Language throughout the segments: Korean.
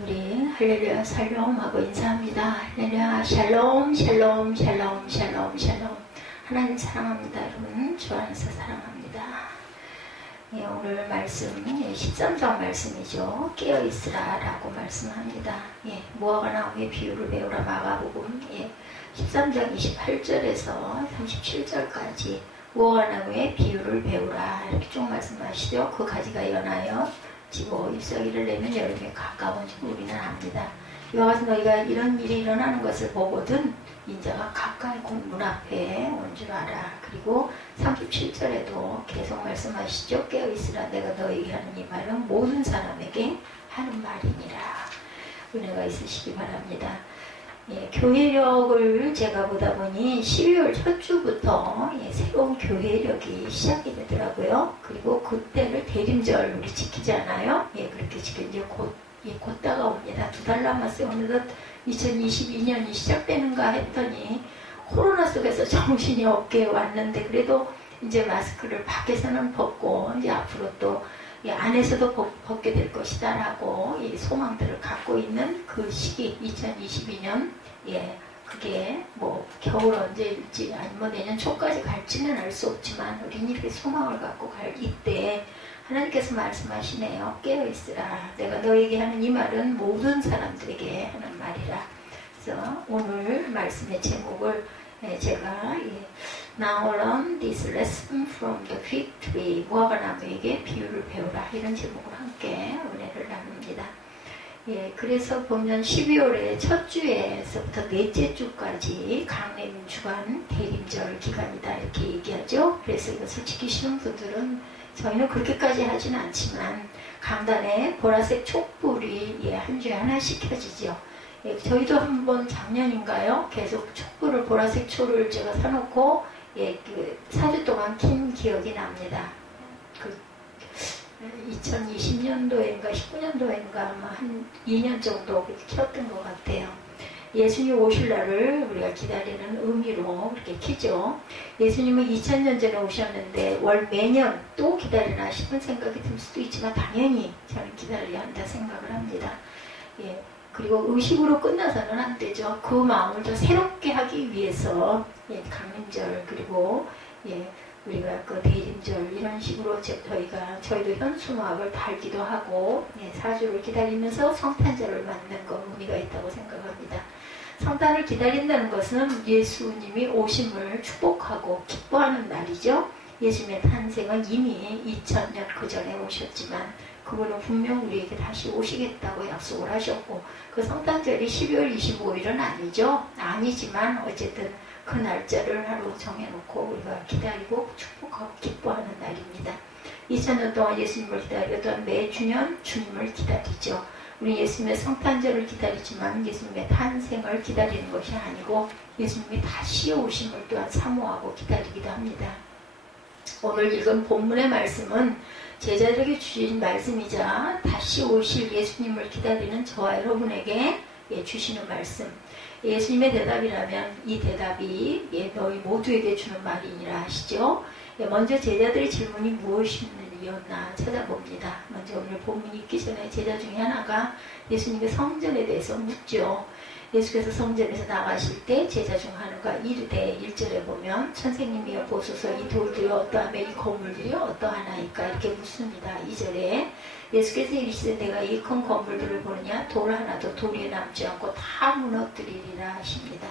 우리 할렐루야 샬롬하고 인사합니다. 할렐루야 샬롬 샬롬 샬롬 샬롬 샬롬 하나님 사랑합니다. 여러분 주 안에서 사랑합니다. 예, 오늘 말씀 예, 13장 말씀이죠. 깨어 있으라 라고 말씀합니다. 예, 무화과 나무의 비유를 배우라 마가복음 예, 13장 28절에서 37절까지 무화과 나무의 비유를 배우라 이렇게 쭉 말씀하시죠. 그 가지가 연하여 지고 잎사귀를 내면 여름에 가까운 줄 우리는 압니다. 이와 같이 너희가 이런 일이 일어나는 것을 보거든 인자가 가까이 공문 앞에 온 줄 알아. 그리고 37절에도 계속 말씀하시죠. 깨어있으라 내가 너희에게 하는 이 말은 모든 사람에게 하는 말이니라. 은혜가 있으시기 바랍니다. 예, 교회력을 제가 보다 보니 12월 첫 주부터 예, 새로운 교회력이 시작이 되더라고요. 그리고 그때를 대림절 우리 지키잖아요. 예, 그렇게 지금 이제 곧, 예, 곧 다가옵니다. 두 달 남았어요. 어느덧 2022년이 시작되는가 했더니 코로나 속에서 정신이 없게 왔는데 그래도 이제 마스크를 밖에서는 벗고 이제 앞으로 또 예, 안에서도 벗, 벗게 될 것이다라고 이 소망들을 갖고 있는 그 시기 2022년 예 그게 뭐 겨울 언제일지 아니면 뭐 내년 초까지 갈지는 알 수 없지만 우리는 이렇게 소망을 갖고 갈 이때 하나님께서 말씀하시네요 깨어 있으라 내가 너에게 하는 이 말은 모든 사람들에게 하는 말이라 그래서 오늘 말씀의 제목을 예, 제가 예, Now learn this lesson from the fig tree. 무화과 나무에게 비유를 배우라. 이런 제목으로 함께 은혜를 나눕니다. 예, 그래서 보면 12월의 첫 주에서부터 넷째 주까지 강림 주간 대림절 기간이다 이렇게 얘기하죠. 그래서 이것을 지키시는 분들은 저희는 그렇게까지 하진 않지만 강단에 보라색 촛불이 예, 한 주에 하나씩 켜지죠. 예, 저희도 한번 작년인가요? 계속 촛불을 보라색 초를 제가 사놓고 예, 그 4주 동안 킨 기억이 납니다. 그 2020년도인가 19년도인가 아마 한 2년 정도 켰던 것 같아요. 예수님 오실 날을 우리가 기다리는 의미로 이렇게 키죠. 예수님은 2000년 전에 오셨는데 월 매년 또 기다리나 싶은 생각이 들 수도 있지만 당연히 저는 기다려야 한다 생각을 합니다. 예, 그리고 의식으로 끝나서는 안 되죠. 그 마음을 더 새롭게 하기 위해서 예, 강림절 그리고 예, 우리가 그 대림절 이런 식으로 저희가 저희도 현수막을 달기도 하고 예, 사주를 기다리면서 성탄절을 맞는 거 의미가 있다고 생각합니다. 성탄을 기다린다는 것은 예수님이 오심을 축복하고 기뻐하는 날이죠. 예수님의 탄생은 이미 2000년 그 전에 오셨지만 그분은 분명 우리에게 다시 오시겠다고 약속을 하셨고 그 성탄절이 12월 25일은 아니죠. 아니지만 어쨌든 그 날짜를 하루 정해놓고 우리가 기다리고 축복하고 기뻐하는 날입니다. 2000년 동안 예수님을 기다렸던 매주년 주님을 기다리죠. 우리 예수님의 성탄절을 기다리지만 예수님의 탄생을 기다리는 것이 아니고 예수님이 다시 오심을 또한 사모하고 기다리기도 합니다. 오늘 읽은 본문의 말씀은 제자들에게 주신 말씀이자 다시 오실 예수님을 기다리는 저와 여러분에게 예, 주시는 말씀. 예수님의 대답이라면 이 대답이 예, 너희 모두에게 주는 말이니라 하시죠. 예, 먼저 제자들의 질문이 무엇이었나 찾아봅니다. 먼저 오늘 본문 읽기 전에 제자 중에 하나가 예수님의 성전에 대해서 묻죠. 예수께서 성전에서 나가실 때 제자 중 하나가 이르되 1절에 보면 선생님이여 보소서 이 돌들이 어떠하며 이 건물들이 어떠하나이까 이렇게 묻습니다. 2절에 예수께서 이르시되 내가 이 큰 건물들을 보느냐 돌 하나도 돌에 남지 않고 다 무너뜨리리라 하십니다.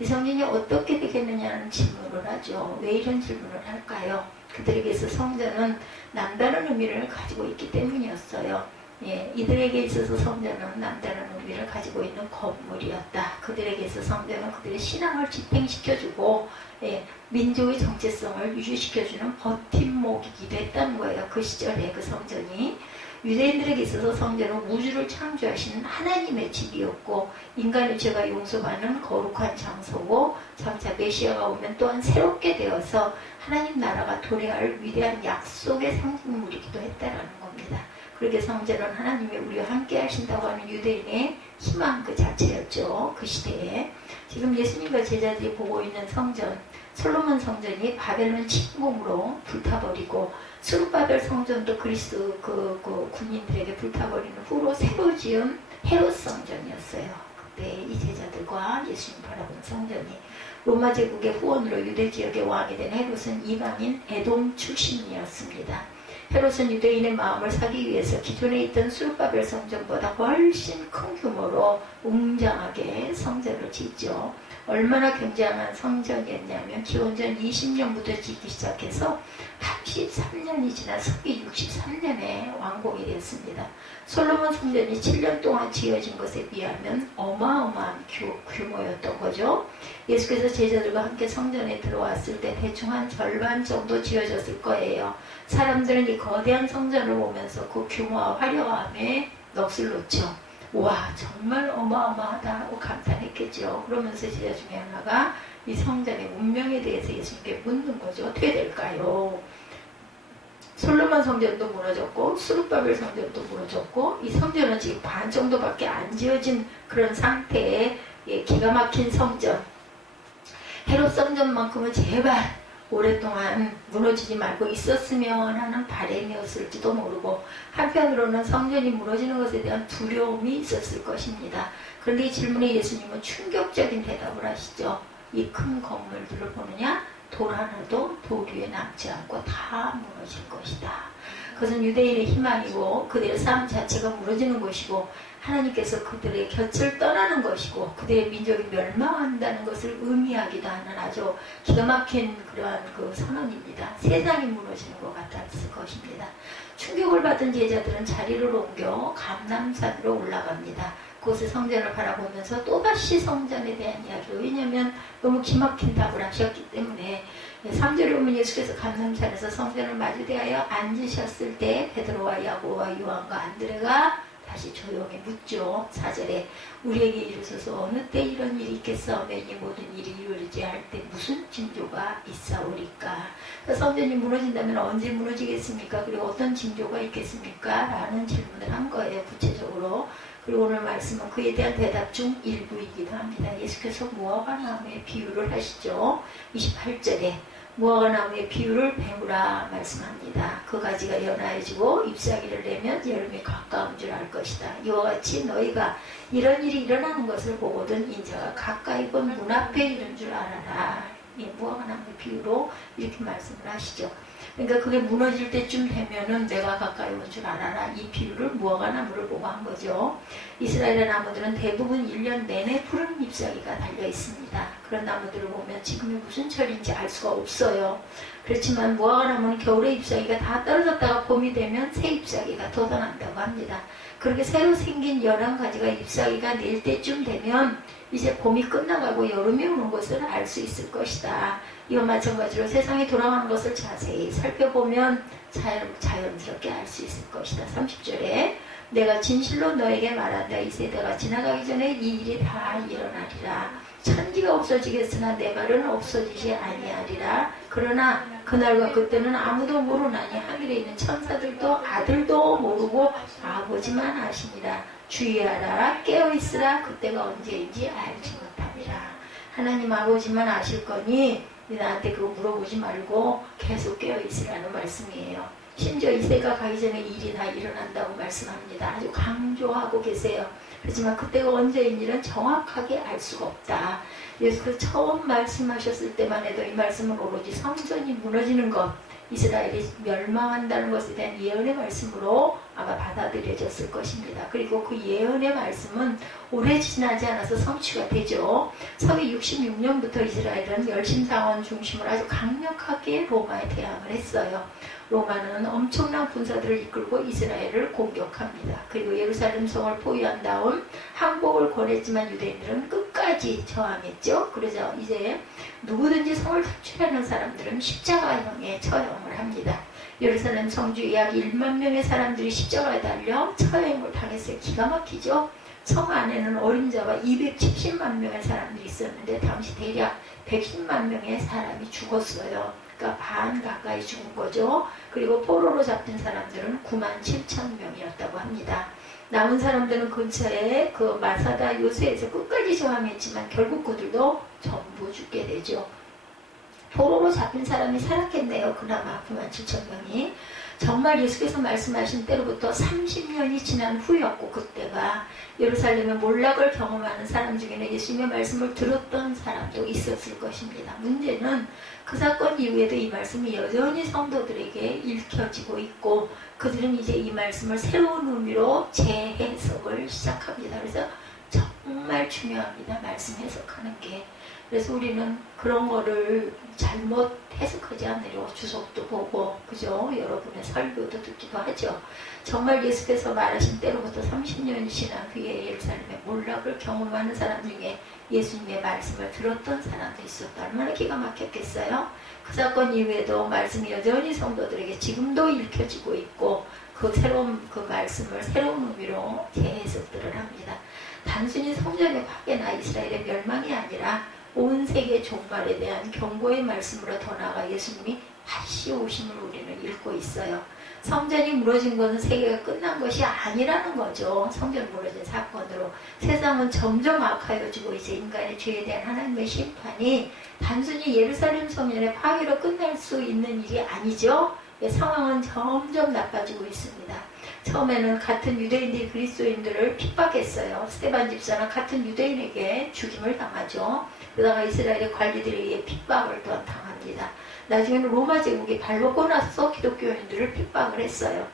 이 성전이 어떻게 되겠느냐는 질문을 하죠. 왜 이런 질문을 할까요? 그들에게서 성전은 남다른 의미를 가지고 있기 때문이었어요. 예, 이들에게 있어서 성전은 남다른 의미를 가지고 있는 건물이었다. 그들에게 있어 성전은 그들의 신앙을 집행시켜주고 예, 민족의 정체성을 유지시켜주는 버팀목이기도 했다는 거예요. 그 시절에 그 성전이 유대인들에게 있어서 성전은 우주를 창조하신 하나님의 집이었고 인간의 죄가 용서받는 거룩한 장소고 장차 메시아가 오면 또한 새롭게 되어서 하나님 나라가 도래할 위대한 약속의 상징물이기도 했다라는 겁니다. 그렇게 성전은 하나님이 우리와 함께 하신다고 하는 유대인의 희망 그 자체였죠. 그 시대에. 지금 예수님과 제자들이 보고 있는 성전, 솔로몬 성전이 바벨론 침공으로 불타버리고 수르바벨 성전도 그리스 그, 그 군인들에게 불타버리는 후로 새로 지은 헤롯 성전이었어요. 그때 이 제자들과 예수님 바라본 성전이 로마 제국의 후원으로 유대 지역의 왕이 된 헤롯은 이방인 에돔 출신이었습니다. 헤롯은 유대인의 마음을 사기 위해서 기존에 있던 수르바벨 성전보다 훨씬 큰 규모로 웅장하게 성전을 짓죠. 얼마나 굉장한 성전이었냐면 기원전 20년부터 짓기 시작해서 83년이 지난 서기 63년에 완공이 됐습니다. 솔로몬 성전이 7년 동안 지어진 것에 비하면 어마어마한 규모였던 거죠. 예수께서 제자들과 함께 성전에 들어왔을 때 대충 한 절반 정도 지어졌을 거예요. 사람들은 이 거대한 성전을 보면서 그 규모와 화려함에 넋을 놓죠. 와 정말 어마어마하다고 감탄했겠죠. 그러면서 제자 중에 하나가 이 성전의 운명에 대해서 예수님께 묻는 거죠. 어떻게 될까요? 솔로몬 성전도 무너졌고 수르바벨 성전도 무너졌고 이 성전은 지금 반 정도밖에 안 지어진 그런 상태의 예, 기가 막힌 성전 헤롯 성전만큼은 제발 오랫동안 무너지지 말고 있었으면 하는 바램이었을지도 모르고 한편으로는 성전이 무너지는 것에 대한 두려움이 있었을 것입니다. 그런데 이 질문에 예수님은 충격적인 대답을 하시죠. 이 큰 건물들을 보느냐? 돌 하나도 돌 위에 남지 않고 다 무너질 것이다. 그것은 유대인의 희망이고 그들의 삶 자체가 무너지는 것이고 하나님께서 그들의 곁을 떠나는 것이고 그들의 민족이 멸망한다는 것을 의미하기도 하는 아주 기가 막힌 그러한 그 선언입니다. 세상이 무너지는 것 같았을 것입니다. 충격을 받은 제자들은 자리를 옮겨 감남산으로 올라갑니다. 그곳의 성전을 바라보면서 또다시 성전에 대한 이야기를 왜냐하면 너무 기막힌 답을 하셨기 때문에 3절에 보면 예수께서 감남산에서 성전을 마주대하여 앉으셨을 때 베드로와 야고와 요한과 안드레가 다시 조용히 묻죠. 사절에 우리에게 이르소서 어느 때 이런 일이 있겠사오며 이 모든 일이 이루어지지 할 때 무슨 징조가 있사오리까. 성전이 무너진다면 언제 무너지겠습니까? 그리고 어떤 징조가 있겠습니까? 라는 질문을 한 거예요. 구체적으로. 그리고 오늘 말씀은 그에 대한 대답 중 일부이기도 합니다. 예수께서 무화과 나무의 비유를 하시죠. 28절에 무화과 나무의 비율을 배우라 말씀합니다. 그 가지가 연하여지고 잎사귀를 내면 여름이 가까운 줄 알 것이다. 이와 같이 너희가 이런 일이 일어나는 것을 보거든 인자가 가까이 본문 앞에 이른 줄 알아라. 이 무화과 나무의 비유로 이렇게 말씀을 하시죠. 그러니까 그게 무너질 때쯤 되면은 내가 가까이 온 줄 알아라. 이 비유를 무화과 나무를 보고 한 거죠. 이스라엘의 나무들은 대부분 1년 내내 푸른 잎사귀가 달려 있습니다. 그런 나무들을 보면 지금이 무슨 철인지 알 수가 없어요. 그렇지만 무화과 나무는 겨울에 잎사귀가 다 떨어졌다가 봄이 되면 새 잎사귀가 돋아난다고 합니다. 그렇게 새로 생긴 열한 가지가 잎사귀가 낼 때쯤 되면 이제 봄이 끝나가고 여름이 오는 것을 알 수 있을 것이다. 이와 마찬가지로 세상이 돌아가는 것을 자세히 살펴보면 자연, 자연스럽게 알 수 있을 것이다. 30절에 내가 진실로 너에게 말한다. 이 세대가 지나가기 전에 이 일이 다 일어나리라. 천지가 없어지겠으나 내 말은 없어지지 아니하리라. 그러나 그날과 그때는 아무도 모르나니 하늘에 있는 천사들도 아들도 모르고 아버지만 아시니라. 주의하라 깨어있으라 그때가 언제인지 알지 못합니다. 하나님 아버지만 아실 거니 나한테 그거 물어보지 말고 계속 깨어 있으라는 말씀이에요. 심지어 이세가 가기 전에 일이 다 일어난다고 말씀합니다. 아주 강조하고 계세요. 그렇지만 그때가 언제인 일은 정확하게 알 수가 없다. 예수께서 처음 말씀하셨을 때만 해도 이 말씀은 오로지 성전이 무너지는 것, 이스라엘이 멸망한다는 것에 대한 예언의 말씀으로 아마 받아들여졌을 것입니다. 그리고 그 예언의 말씀은 오래 지나지 않아서 성취가 되죠. 서기 66년부터 이스라엘은 열심상원 중심으로 아주 강력하게 로마에 대항을 했어요. 로마는 엄청난 군사들을 이끌고 이스라엘을 공격합니다. 그리고 예루살렘 성을 포위한 다음 항복을 권했지만 유대인들은 끝까지 저항했죠. 그래서 이제 누구든지 성을 탈출하는 사람들은 십자가형에 처형을 합니다. 예루살렘 성주 약 1만 명의 사람들이 십자가에 달려 처형을 당했어요. 기가 막히죠. 성 안에는 어림자와 270만 명의 사람들이 있었는데 당시 대략 110만 명의 사람이 죽었어요. 그러니까 반 가까이 죽은 거죠. 그리고 포로로 잡힌 사람들은 9만 7천 명이었다고 합니다. 남은 사람들은 근처에 그 마사다 요새에서 끝까지 저항했지만 결국 그들도 전부 죽게 되죠. 포로로 잡힌 사람이 살았겠네요. 그나마 9만 7천 명이. 정말 예수께서 말씀하신 때로부터 30년이 지난 후였고 그때가 예루살렘의 몰락을 경험하는 사람 중에는 예수님의 말씀을 들었던 사람도 있었을 것입니다. 문제는 그 사건 이후에도 이 말씀이 여전히 성도들에게 읽혀지고 있고 그들은 이제 이 말씀을 새로운 의미로 재해석을 시작합니다. 그래서 정말 중요합니다. 말씀 해석하는 게. 그래서 우리는 그런 거를 잘못 해석하지 않으려고 주석도 보고, 그죠? 여러분의 설교도 듣기도 하죠. 정말 예수께서 말하신 때로부터 30년이 지난 후에 예루살렘의 몰락을 경험하는 사람 중에 예수님의 말씀을 들었던 사람도 있었다. 얼마나 기가 막혔겠어요? 그 사건 이후에도 말씀이 여전히 성도들에게 지금도 읽혀지고 있고, 그 새로운 그 말씀을 새로운 의미로 재해석들을 합니다. 단순히 성전의 파괴나 이스라엘의 멸망이 아니라 온 세계 종말에 대한 경고의 말씀으로 더 나아가 예수님이 다시 오심을 우리는 읽고 있어요. 성전이 무너진 것은 세계가 끝난 것이 아니라는 거죠. 성전 무너진 사건으로. 세상은 점점 악하여지고 이제 인간의 죄에 대한 하나님의 심판이 단순히 예루살렘 성전의 파괴로 끝날 수 있는 일이 아니죠. 예, 상황은 점점 나빠지고 있습니다. 처음에는 같은 유대인들이 그리스도인들을 핍박했어요. 스테반 집사는 같은 유대인에게 죽임을 당하죠. 그러다가 이스라엘의 관리들에 의해 핍박을 또한 당합니다. 나중에는 로마 제국이 발벗고 나서 기독교인들을 핍박을 했어요.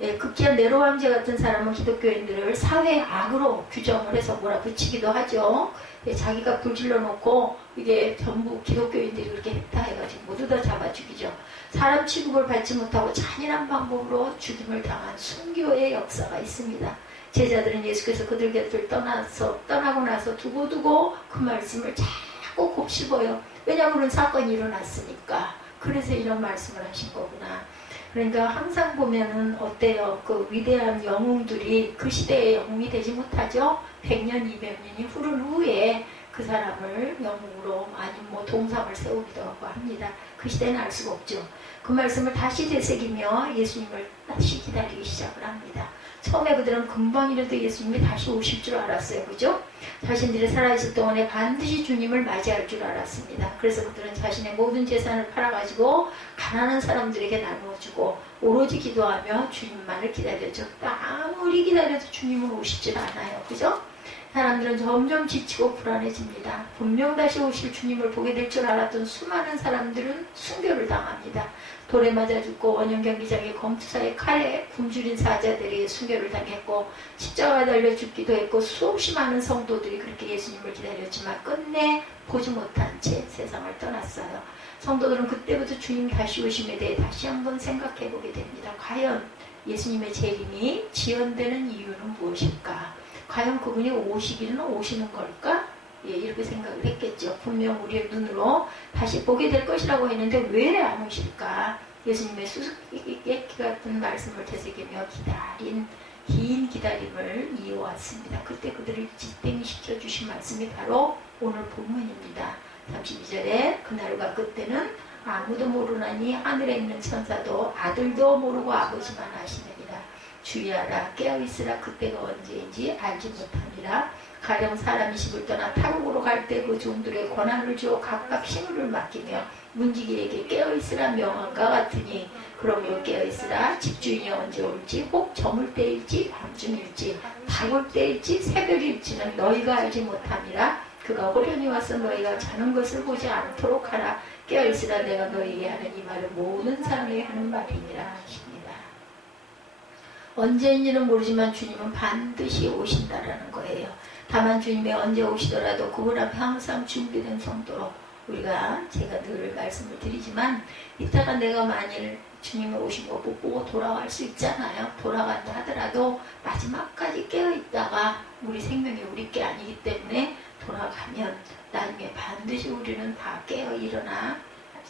예, 극기한 네로 황제 같은 사람은 기독교인들을 사회 악으로 규정을 해서 몰아붙이기도 하죠. 예, 자기가 불질러 놓고 이게 전부 기독교인들이 그렇게 했다 해가지고 모두 다 잡아 죽이죠. 사람 취급을 받지 못하고 잔인한 방법으로 죽임을 당한 순교의 역사가 있습니다. 제자들은 예수께서 그들 곁을 떠나서 떠나고 나서 두고두고 그 말씀을 자꾸 곱씹어요. 왜냐하면 그런 사건이 일어났으니까. 그래서 이런 말씀을 하신 거구나. 그러니까 항상 보면은 어때요? 그 위대한 영웅들이 그 시대의 영웅이 되지 못하죠? 100년, 200년이 흐른 후에 그 사람을 영웅으로 아니면 뭐 동상을 세우기도 하고 합니다. 그 시대는 알 수가 없죠. 그 말씀을 다시 되새기며 예수님을 다시 기다리기 시작을 합니다. 처음에 그들은 금방이라도 예수님이 다시 오실 줄 알았어요. 그죠? 자신들이 살아있을 동안에 반드시 주님을 맞이할 줄 알았습니다. 그래서 그들은 자신의 모든 재산을 팔아가지고 가난한 사람들에게 나누어주고 오로지 기도하며 주님만을 기다려줬다. 아무리 기다려도 주님은 오시질 않아요. 그죠? 사람들은 점점 지치고 불안해집니다. 분명 다시 오실 주님을 보게 될 줄 알았던 수많은 사람들은 순교를 당합니다. 돌에 맞아 죽고 원형 경기장의 검투사의 칼에 굶주린 사자들이 순교를 당했고 십자가에 달려 죽기도 했고 수없이 많은 성도들이 그렇게 예수님을 기다렸지만 끝내 보지 못한 채 세상을 떠났어요. 성도들은 그때부터 주님 다시 오심에 대해 다시 한번 생각해 보게 됩니다. 과연 예수님의 재림이 지연되는 이유는 무엇일까? 과연 그분이 오시기는 오시는 걸까? 예, 이렇게 생각을 했겠죠. 분명 우리의 눈으로 다시 보게 될 것이라고 했는데 왜 안 오실까? 예수님의 수수께끼 같은 말씀을 되새기며 기다린 긴 기다림을 이어왔습니다. 그때 그들을 지탱시켜 주신 말씀이 바로 오늘 본문입니다. 32절에 그날과 그때는 아무도 모르나니 하늘에 있는 천사도 아들도 모르고 아버지만 아시느니라. 주의하라 깨어있으라 그때가 언제인지 알지 못하니라. 가령 사람이 집을 떠나 타국으로 갈 때 그 종들의 권한을 주어 각각 힘을 맡기며 문지기에게 깨어있으라 명함과 같으니 그러므로 깨어있으라 집주인이 언제 올지 혹 저물 때일지 밤중일지 다굴 때일지 새벽일지는 너희가 알지 못함이라 그가 호련히 와서 너희가 자는 것을 보지 않도록 하라 깨어있으라 내가 너희에게 하는 이 말을 모든 사람에게 하는 말이니라 하십니다. 언제인지는 모르지만 주님은 반드시 오신다라는 거예요. 다만 주님이 언제 오시더라도 그분 앞에 항상 준비된 성도로 우리가 제가 늘 말씀을 드리지만 이따가 내가 만일 주님이 오신 거 못 보고 돌아갈 수 있잖아요. 돌아간다 하더라도 마지막까지 깨어 있다가 우리 생명이 우리 게 아니기 때문에 돌아가면 나중에 반드시 우리는 다 깨어 일어나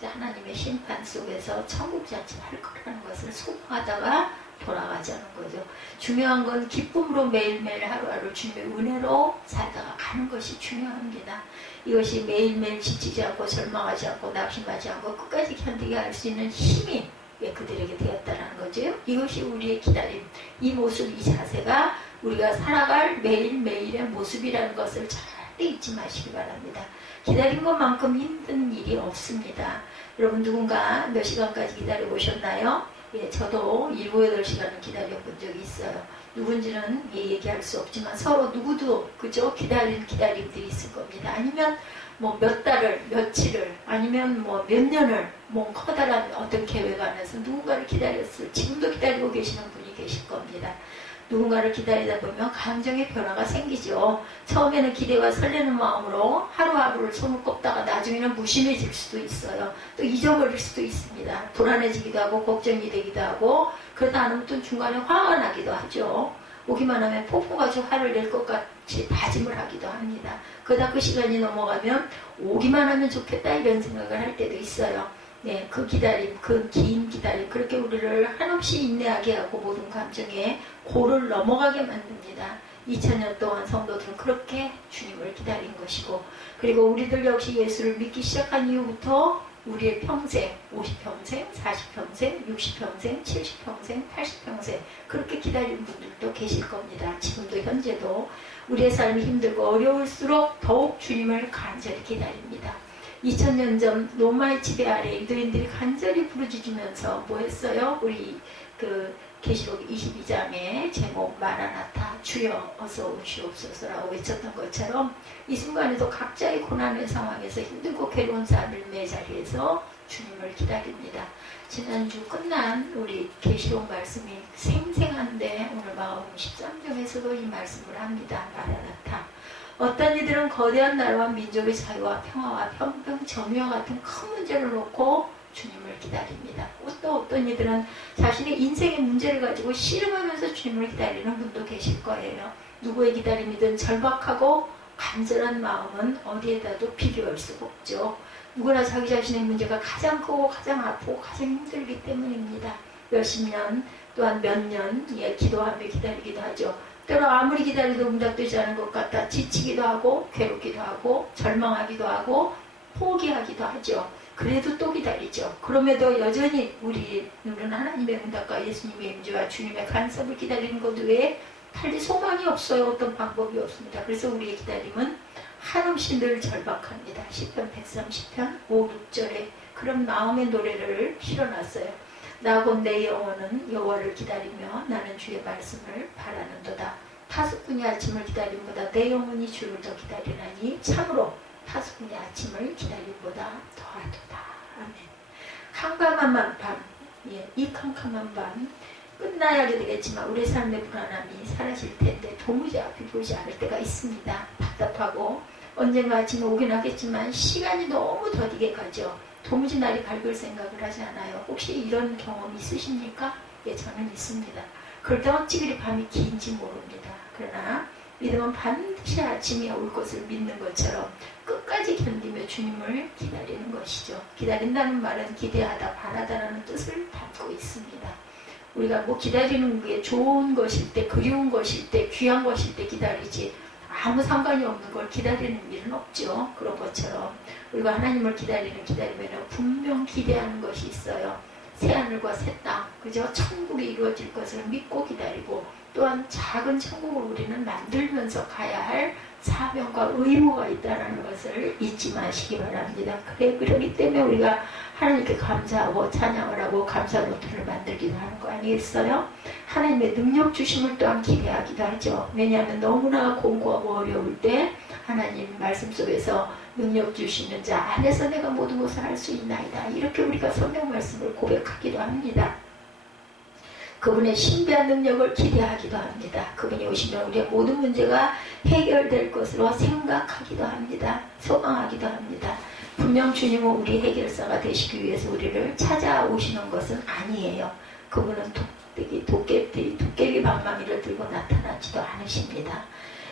하나님의 심판 속에서 천국 자체할 거라는 것을 소망하다가 돌아가자는 거죠. 중요한 건 기쁨으로 매일매일 하루하루 주님의 은혜로 살다가 가는 것이 중요합니다. 이것이 매일매일 지치지 않고 절망하지 않고 낙심하지 않고 끝까지 견디게 할 수 있는 힘이 왜 그들에게 되었다는 거죠. 이것이 우리의 기다림. 이 모습, 이 자세가 우리가 살아갈 매일매일의 모습이라는 것을 절대 잊지 마시기 바랍니다. 기다린 것만큼 힘든 일이 없습니다. 여러분 누군가 몇 시간까지 기다려 보셨나요? 예, 저도 7, 8시간을 기다려 본 적이 있어요. 누군지는 예, 얘기할 수 없지만 서로 누구도 그저 기다린 기다림들이 있을 겁니다. 아니면 뭐 몇 달을, 며칠을, 아니면 뭐 몇 년을 뭐 커다란 어떤 계획 안에서 누군가를 기다렸을, 지금도 기다리고 계시는 분이 계실 겁니다. 누군가를 기다리다 보면 감정의 변화가 생기죠. 처음에는 기대와 설레는 마음으로 하루하루를 손을 꼽다가 나중에는 무심해질 수도 있어요. 또 잊어버릴 수도 있습니다. 불안해지기도 하고 걱정이 되기도 하고 그러다 않으면 또 중간에 화가 나기도 하죠. 오기만 하면 폭포같이 화를 낼 것 같이 다짐을 하기도 합니다. 그러다 그 시간이 넘어가면 오기만 하면 좋겠다 이런 생각을 할 때도 있어요. 네, 그 기다림, 그 긴 기다림, 그렇게 우리를 한없이 인내하게 하고 모든 감정에 고를 넘어가게 만듭니다. 2000년 동안 성도들은 그렇게 주님을 기다린 것이고, 그리고 우리들 역시 예수를 믿기 시작한 이후부터 우리의 평생, 50평생, 40평생, 60평생, 70평생, 80평생, 그렇게 기다린 분들도 계실 겁니다. 지금도 현재도 우리의 삶이 힘들고 어려울수록 더욱 주님을 간절히 기다립니다. 2000년 전 로마의 지배 아래 유대인들이 간절히 부르짖으면서 뭐 했어요? 우리 그 계시록 22장의 제목 마라나타 주여 어서 오시옵소서라고 외쳤던 것처럼 이 순간에도 각자의 고난의 상황에서 힘들고 괴로운 삶의 자리에서 주님을 기다립니다. 지난주 끝난 우리 계시록 말씀이 생생한데 오늘 마음 13장에서도 이 말씀을 합니다. 마라나타 어떤 이들은 거대한 나라와 민족의 자유와 평화와 평등, 정의와 같은 큰 문제를 놓고 주님을 기다립니다. 또 어떤 이들은 자신의 인생의 문제를 가지고 씨름하면서 주님을 기다리는 분도 계실 거예요. 누구의 기다림이든 절박하고 간절한 마음은 어디에다도 비교할 수가 없죠. 누구나 자기 자신의 문제가 가장 크고 가장 아프고 가장 힘들기 때문입니다. 몇십 년 또한 몇 년 예, 기도하며 기다리기도 하죠. 때로 아무리 기다려도 응답되지 않은 것 같다 지치기도 하고 괴롭기도 하고 절망하기도 하고 포기하기도 하죠. 그래도 또 기다리죠. 그럼에도 여전히 우리 누구는 하나님의 응답과 예수님의 임재와 주님의 간섭을 기다리는 것 외에 달리 소망이 없어요. 어떤 방법이 없습니다. 그래서 우리의 기다림은 한없이 늘 절박합니다. 10편 130편 5, 6절에 그런 마음의 노래를 실어놨어요. 나곧 내 영혼은 여호와를 기다리며 나는 주의 말씀을 바라는도다. 타숙분이 아침을 기다림보다 내 영혼이 주를 더 기다리나니 참으로 타숙분이 아침을 기다림보다 더하도다. 아멘. 캄캄한 밤, 예, 이 캄캄한 밤 끝나야 되겠지만 우리 삶의 불안함이 사라질 텐데 도무지 앞이 보이지 않을 때가 있습니다. 답답하고 언젠가 아침에 오긴 하겠지만 시간이 너무 더디게 가죠. 도무지 날이 밝을 생각을 하지 않아요. 혹시 이런 경험 있으십니까? 예, 저는 있습니다. 그럴 때 어찌 그리 밤이 긴지 모릅니다. 그러나 믿음은 반드시 아침이 올 것을 믿는 것처럼 끝까지 견디며 주님을 기다리는 것이죠. 기다린다는 말은 기대하다, 바라다라는 뜻을 담고 있습니다. 우리가 뭐 기다리는 게 좋은 것일 때, 그리운 것일 때, 귀한 것일 때 기다리지 아무 상관이 없는 걸 기다리는 일은 없죠. 그런 것처럼 우리가 하나님을 기다리는 기다리면 분명 기대하는 것이 있어요. 새하늘과 새 땅, 그저 천국이 이루어질 것을 믿고 기다리고 또한 작은 천국을 우리는 만들면서 가야 할 사명과 의무가 있다는 것을 잊지 마시기 바랍니다. 그래, 그러기 때문에 우리가 하나님께 감사하고 찬양을 하고 감사 노트를 만들기도 하는 거 아니겠어요? 하나님의 능력 주심을 또한 기대하기도 하죠. 왜냐하면 너무나 공고하고 어려울 때 하나님 말씀 속에서 능력 주시는 자 안에서 내가 모든 것을 할 수 있나이다. 이렇게 우리가 성경 말씀을 고백하기도 합니다. 그분의 신비한 능력을 기대하기도 합니다. 그분이 오시면 우리의 모든 문제가 해결될 것으로 생각하기도 합니다. 소망하기도 합니다. 분명 주님은 우리 해결사가 되시기 위해서 우리를 찾아오시는 것은 아니에요. 그분은 도깨비, 도깨비, 도깨비 방망이를 들고 나타나지도 않으십니다.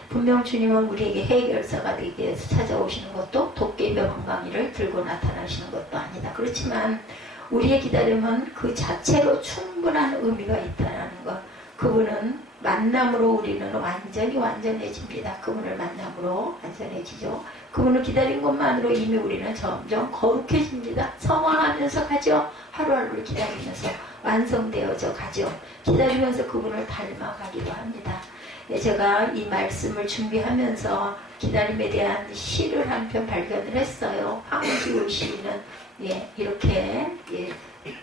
분명 주님은 우리에게 해결사가 되기 위해서 찾아오시는 것도 도깨비 방망이를 들고 나타나시는 것도 아니다. 그렇지만 우리의 기다림은 그 자체로 충분한 의미가 있다는 것. 그분은 만남으로 우리는 완전히 완전해집니다. 그분을 만남으로 완전해지죠. 그분을 기다린 것만으로 이미 우리는 점점 거룩해집니다. 성화하면서 가죠. 하루하루를 기다리면서 완성되어져 가죠. 기다리면서 그분을 닮아가기도 합니다. 예, 제가 이 말씀을 준비하면서 기다림에 대한 시를 한 편 발견을 했어요. 황지우 시인은 예, 이렇게 예,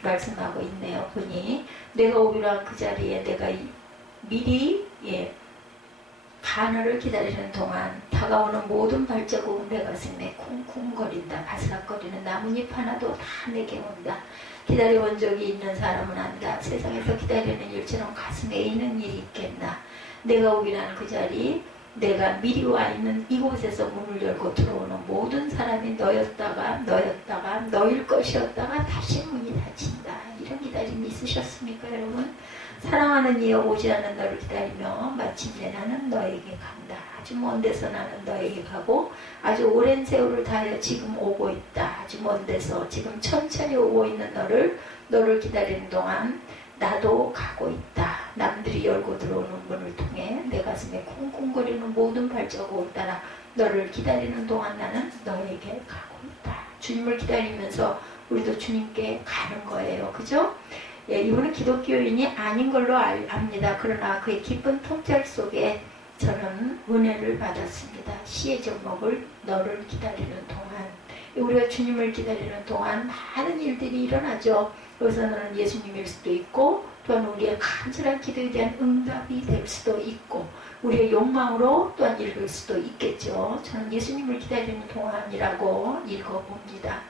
말씀하고 있네요. 보니 내가 한그 자리에 내가 이- 미리 예, 가늘을 기다리는 동안 다가오는 모든 발자국은 내 가슴에 쿵쿵거린다. 바스락거리는 나뭇잎 하나도 다 내게 온다. 기다려본 적이 있는 사람은 안다. 세상에서 기다리는 일처럼 가슴에 있는 일이 있겠나. 내가 오기로 한그 자리, 내가 미리 와 있는 이곳에서 문을 열고 들어오는 모든 사람이 너였다가 너였다가 너일 것이었다가 다시 문이 닫힌다. 이런 기다림이 있으셨습니까, 여러분? 사랑하는 이여 오지 않는 너를 기다리며 마침내 나는 너에게 간다. 아주 먼 데서 나는 너에게 가고 아주 오랜 세월을 다하여 지금 오고 있다. 아주 먼 데서 지금 천천히 오고 있는 너를 너를 기다리는 동안 나도 가고 있다. 남들이 열고 들어오는 문을 통해 내 가슴에 쿵쿵거리는 모든 발자국을 따라 너를 기다리는 동안 나는 너에게 가고 있다. 주님을 기다리면서 우리도 주님께 가는 거예요. 그죠? 예, 이분은 기독교인이 아닌 걸로 알- 압니다. 그러나 그의 기쁜 통찰 속에 저는 은혜를 받았습니다. 시의 제목을 너를 기다리는 동안 우리가 주님을 기다리는 동안 많은 일들이 일어나죠. 여기서는 예수님일 수도 있고 또한 우리의 간절한 기도에 대한 응답이 될 수도 있고 우리의 욕망으로 또한 읽을 수도 있겠죠. 저는 예수님을 기다리는 동안이라고 읽어봅니다.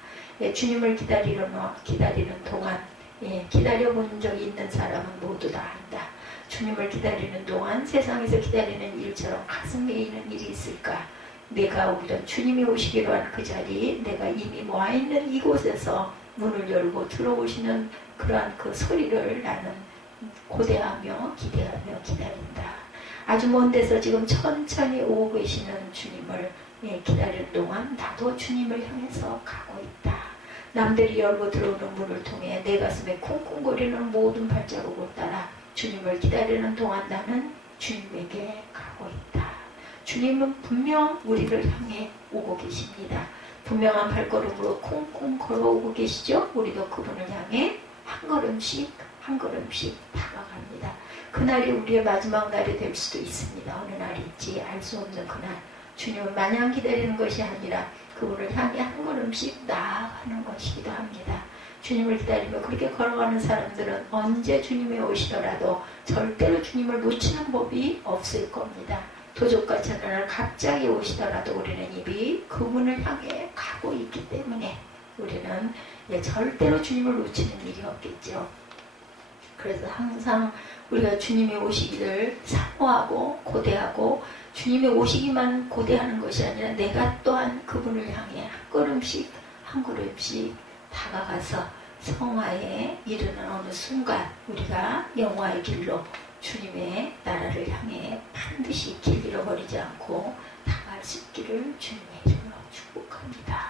예, 주님을 기다리는, 기다리는 동안 예, 기다려본 적이 있는 사람은 모두 다 안다. 주님을 기다리는 동안 세상에서 기다리는 일처럼 가슴에 있는 일이 있을까? 내가 오기로 주님이 오시기로 한 그 자리, 내가 이미 와 있는 이곳에서 문을 열고 들어오시는 그러한 그 소리를 나는 고대하며 기대하며 기다린다. 아주 먼 데서 지금 천천히 오고 계시는 주님을 예, 기다리는 동안 나도 주님을 향해서 가고 있다. 남들이 열고 들어오는 문을 통해 내 가슴에 쿵쿵거리는 모든 발자국을 따라 주님을 기다리는 동안 나는 주님에게 가고 있다. 주님은 분명 우리를 향해 오고 계십니다. 분명한 발걸음으로 쿵쿵 걸어오고 계시죠? 우리도 그분을 향해 한 걸음씩 한 걸음씩 다가갑니다. 그날이 우리의 마지막 날이 될 수도 있습니다. 어느 날일지 알 수 없는 그날. 주님은 마냥 기다리는 것이 아니라 그분을 향해 한 걸음씩 나아가는 것이기도 합니다. 주님을 기다리며 그렇게 걸어가는 사람들은 언제 주님이 오시더라도 절대로 주님을 놓치는 법이 없을 겁니다. 어느 날 갑자기 오시더라도 우리는 이미 그분을 향해 가고 있기 때문에 우리는 예, 절대로 주님을 놓치는 일이 없겠죠. 그래서 항상 우리가 주님이 오시기를 사모하고 고대하고 주님이 오시기만 고대하는 것이 아니라 내가 또한 그분을 향해 한 걸음씩 한 걸음씩 다가가서 성화에 이르는 어느 순간 우리가 영화의 길로 주님의 나라를 향해 반드시 길 잃어버리지 않고 다가갈 수 있기를 주님의 이름으로 축복합니다.